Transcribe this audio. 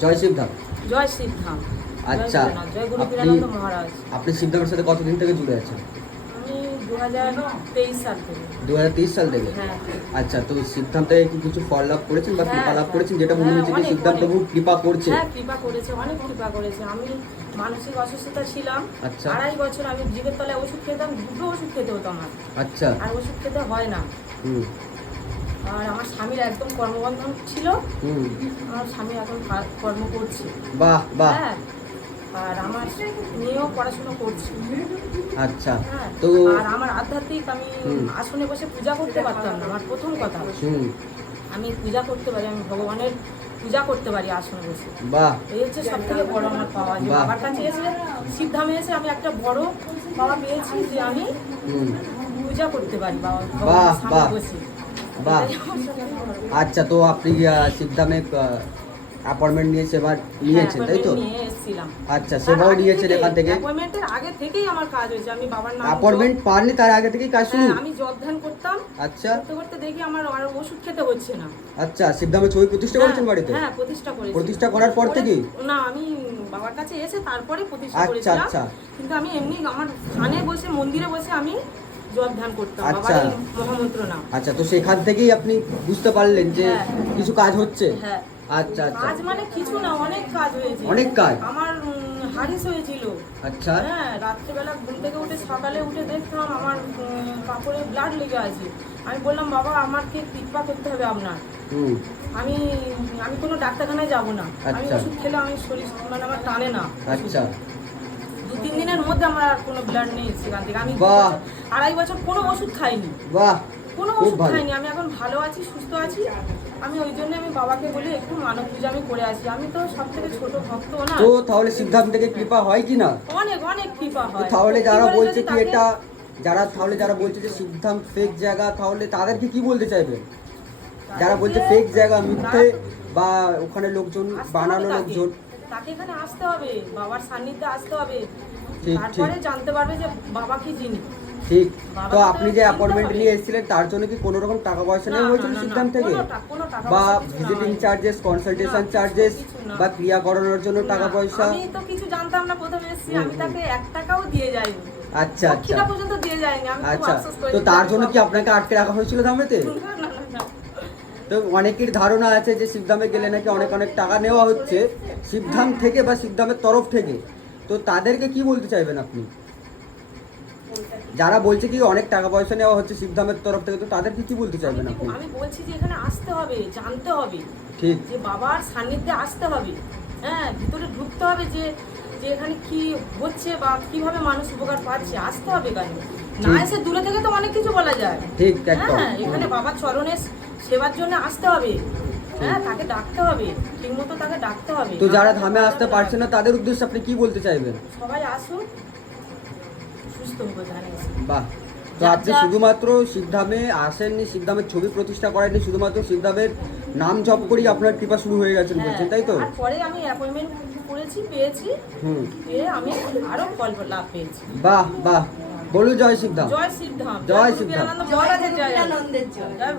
জয় শিবধাম। জয় শিবধাম। আচ্ছা, আপনি- মহারাজ। আপনি শিবধামের সাথে কতদিন থেকে জুড়ে আছেন? আমি দু হাজার তেইশ সাল থেকে? হ্যাঁ। আচ্ছা তো সিদ্ধান্ত থেকে কি কিছু ফল লাভ করেছেন বা হ্যাঁ, কৃপা লাভ হ্যাঁ। করেছেন? যেটা মনে হচ্ছে যে অনেক। প্রভু কৃপা করছে। হ্যাঁ কৃপা করেছে অনেক কৃপা করেছে। আমি মানসিক অসুস্থতা ছিলাম। আচ্ছা। আড়াই বছর আমি জীবের তলায় ওষুধ খেতাম দুটো ওষুধ খেতে হতো আমার। আচ্ছা। আর ওষুধ খেতে হয় না। হুম। আর আমার স্বামীর একদম কর্মবন্ধন ছিল। আমার স্বামী এখন কর্ম করছে। বাহ বাহ। হ্যাঁ। আর আমার মেয়েও পড়াশোনা করছে। আচ্ছা। হ্যাঁ। তো আর আমার আধ্যাত্মিক আমি আসনে বসে পূজা করতে পারতাম না। আমার প্রথম কথা। আমি পূজা করতে পারি আমি ভগবানের পূজা করতে পারি আসনে বসে। বাহ। এই হচ্ছে সব থেকে বড় আমার পাওয়া। যে। বাবার কাছে এসে শিবধামে এসে আমি একটা বড় পাওয়া পেয়েছি যে আমি পূজা করতে পারি বাবা বাহ, বাহ। বাহ। আচ্ছা তো আপনি সিদ্ধামে অ্যাপয়েন্টমেন্ট নিয়ে সেবা নিয়েছেন তাই তো? আচ্ছা সেবাও নিয়েছেন এখান থেকে? অ্যাপয়েন্টমেন্টের আগে থেকেই আমার কাজ হয়েছে আমি বাবার নাম অ্যাপয়েন্টমেন্ট পাননি তার আগে থেকেই কাজ শুরু? হ্যাঁ, আমি করতাম। আচ্ছা। করতে করতে দেখি আমার আর ওষুধ খেতে হচ্ছে না। আচ্ছা শিবধামে ছবি প্রতিষ্ঠা করেছেন হ্যাঁ, বাড়িতে? হ্যাঁ প্রতিষ্ঠা করেছি। প্রতিষ্ঠা করার পর থেকেই? না আমি বাবার কাছে এসে তারপরে প্রতিষ্ঠা আচ্ছা, করেছিলাম। আচ্ছা। কিন্তু আমি এমনি আমার স্থানে বসে মন্দিরে বসে আমি জব ধ্যান করতাম আচ্ছা। মহামন্ত্র নাম। আচ্ছা তো সেখান থেকেই আপনি বুঝতে পারলেন যে হ্যাঁ। কিছু কাজ হচ্ছে? হ্যাঁ। আচ্ছা আচ্ছা। কাজ মানে কিছু না অনেক কাজ হয়েছে অনেক কাজ? আমার হারিস হয়েছিল। আচ্ছা। হ্যাঁ রাত্রেবেলা ঘুম থেকে উঠে সকালে উঠে দেখতাম আমার কাপড়ে ব্লাড লেগে আছে। আমি বললাম বাবা আমাকে কৃপা করতে হবে আপনার। আমি আমি কোনো ডাক্তারখানায় যাব না। আমি আচ্ছা। ওষুধ খেলে আমি শরীর মানে আমার টানে না। আচ্ছা। তিন দিনের মধ্যে আমার আর কোনো ব্লাড নেই সেখান থেকে। আমি আড়াই বছর কোনো ওষুধ খাইনি। বাহ কোনো ওষুধ খাইনি। আমি এখন ভালো আছি সুস্থ আছি। আমি ওই জন্য আমি বাবাকে বলি একটু মানব পূজা আমি করে আসি। আমি তো সব থেকে ছোট ভক্ত না। তো তাহলে সিদ্ধান্ত থেকে কৃপা হয় কি না? অনেক অনেক কৃপা হয়। তাহলে যারা বলছে কি এটা যারা তাহলে যারা বলছে যে সিদ্ধান্ত ফেক জায়গা তাহলে তাদেরকে কি বলতে চাইবেন যারা বলছে ফেক জায়গা মিথ্যে বা ওখানে লোকজন বানানো লোকজন তাকে এখানে আসতে হবে বাবার সান্নিধ্যে আসতে হবে। ঠিক, তারপরে জানতে পারবে যে বাবা কি জিনিস। ঠিক তো আপনি যে অ্যাপয়েন্টমেন্ট নিয়ে এসেছিলেন তার জন্য কি কোনো রকম টাকা পয়সা নেওয়া হয়েছিল সিদ্ধান্ত থেকে? কোনো টা- কোনো টাকা বা পয়সা কিছু ভিজিটিং নয়। চার্জেস কনসালটেশন না, চার্জেস কিছু না। বা ক্রিয়া করানোর জন্য টাকা পয়সা? আমি তো কিছু জানতাম না প্রথমে এসেছি। আমি তাকে এক টাকাও দিয়ে যাইনি। আচ্ছা আচ্ছা। দক্ষিণা পর্যন্ত দিয়ে যায়নি আমি খুব আচ্ছা আফসোস তো তার জন্য কি আপনাকে আটকে রাখা হয়েছিল ধামেতে? না। তো অনেকের ধারণা আছে যে শিবধামে গেলে নাকি অনেক অনেক টাকা নেওয়া হচ্ছে শিবধাম থেকে বা শিবধামের তরফ থেকে। তো তাদেরকে কি বলতে চাইবেন আপনি? যারা বলছে কি অনেক টাকা পয়সা নেওয়া হচ্ছে শিবধামের তরফ থেকে তো তাদেরকে কি বলতে চাইবেন আপনি? আমি বলছি যে এখানে আসতে হবে জানতে হবে। ঠিক। যে বাবার সান্নিধ্যে আসতে হবে। হ্যাঁ ভিতরে ঢুকতে হবে যে যে এখানে কি হচ্ছে বা কীভাবে মানুষ উপকার পাচ্ছে আসতে হবে এখানে। না এসে দূরে থেকে তো অনেক কিছু বলা যায়। ঠিক একদম। হ্যাঁ এখানে বাবার চরণের সেবার জন্য আসতে হবে। হ্যাঁ তাকে ডাকতে হবে। ঠিক মতো তাকে ডাকতে হবে। তো যারা ধামে আসতে পারছে না তাদের উদ্দেশ্যে আপনি কি বলতে চাইবেন? সবাই আসুন সুস্থ হবে বাহ। তো আপনি শুধুমাত্র সিদ্ধামে আসেননি সিদ্ধামের ছবি প্রতিষ্ঠা করেননি শুধুমাত্র সিদ্ধামের নাম জপ করেই আপনার কৃপা শুরু হয়ে গেছেন হ্যাঁ, বলছেন তাই তো? পরে আমি অ্যাপয়েন্টমেন্ট করেছি পেয়েছি। হুম। পেয়ে আমি আরও ফল লাভ পেয়েছি। বাহ বাহ। বলুন জয় সিদ্ধাম জয় সিদ্ধাম জয় আনন্দের জয়। জয়